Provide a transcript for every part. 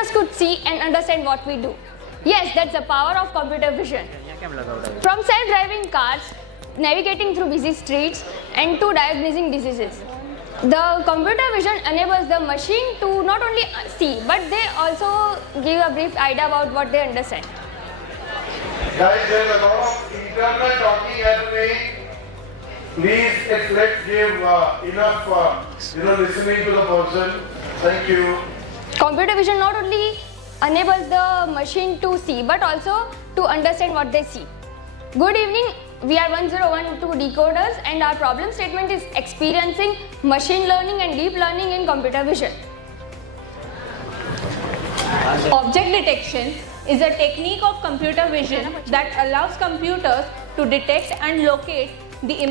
computers could see and understand what we do. Yes, that's the power of computer vision. From self-driving cars, navigating through busy streets, and to diagnosing diseases. The computer vision enables the machine to not only see, but they also give a brief idea about what they understand. Guys, there's a lot of internal talking happening. Please, let's give enough, listening to the person. Thank you. Computer vision not only enables the machine to see, but also to understand what they see. Good evening. We are 1012 Decoders, and our problem statement is experiencing machine learning and deep learning in computer vision. Object detection is a technique of computer vision that allows computers to detect and locate the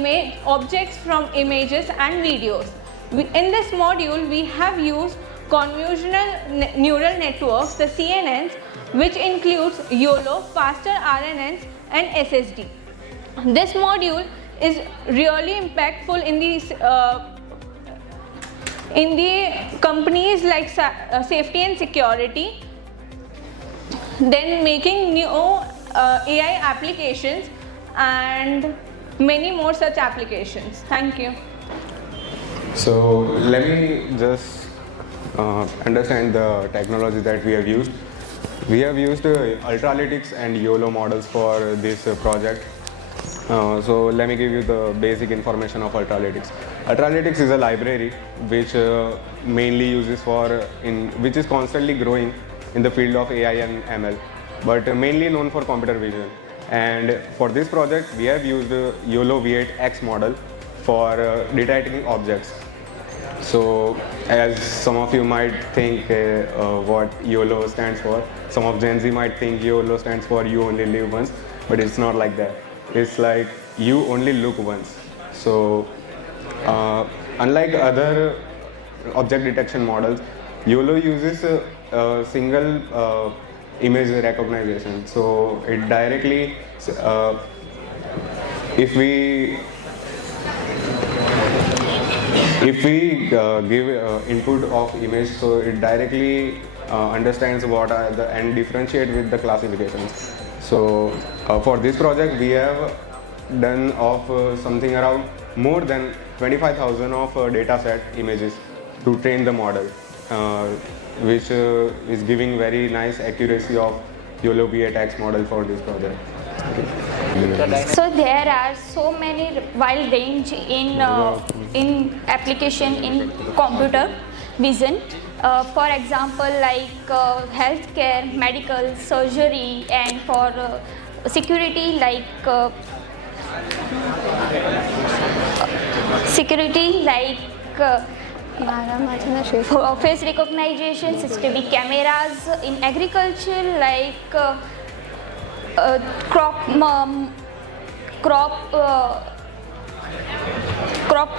objects from images and videos. In this module, we have used convolutional neural networks, the CNNs, which includes YOLO, faster RNNs, and SSD. This module is really impactful in the companies like safety and security, then making new AI applications and many more such applications. Thank you. So let me just understand the technology that we have used. We have used Ultralytics and YOLO models for this project. So let me give you the basic information of Ultralytics. Ultralytics is a library which mainly uses which is constantly growing in the field of AI and ML, but mainly known for computer vision. And for this project, we have used YOLO V8X model for detecting objects. So as some of you might think what YOLO stands for, some of Gen Z might think YOLO stands for you only live once, but it's not like that. It's like you only look once. So unlike other object detection models, YOLO uses a single image recognition. So it directly, if we give input of image, so it directly understands what are the and differentiate with the classifications. So for this project, we have done of something around more than 25,000 of data set images to train the model, which is giving very nice accuracy of YOLO V8X model for this project. Okay. So there are so many wide range in application in computer vision. For example, like healthcare, medical, surgery, and for security, like face recognition, CCTV cameras, in agriculture, like crop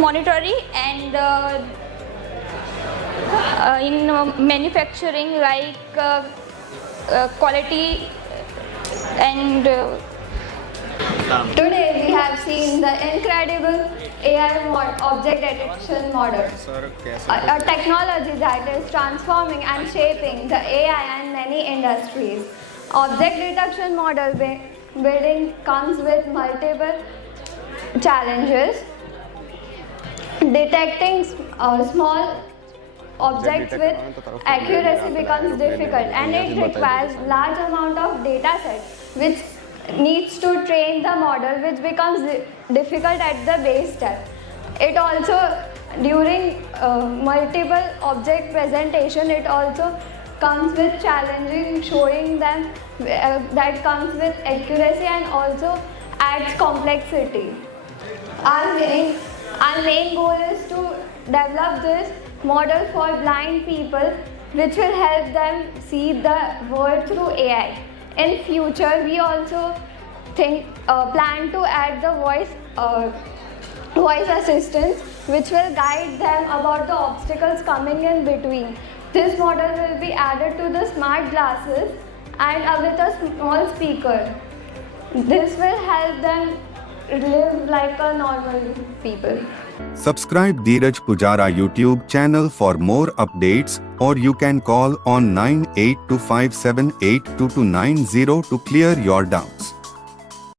monitoring, and in manufacturing, like quality and Today we have seen the incredible AI object detection model, a technology that is transforming and shaping the AI and many industries. Object detection model building comes with multiple challenges. Detecting small objects with accuracy becomes difficult, and it requires large amount of data set which needs to train the model, which becomes difficult at the base step. It also, during multiple object presentation, it also comes with challenging showing them that comes with accuracy and also adds complexity. Our main goal is to develop this model for blind people, which will help them see the world through AI. In future, we also plan to add the voice assistance, which will guide them about the obstacles coming in between. This model will be added to the smart glasses and with a small speaker. This will help them live like a normal people. Subscribe Dhiraj Poojara YouTube channel for more updates, or you can call on 9825782290 to clear your doubts.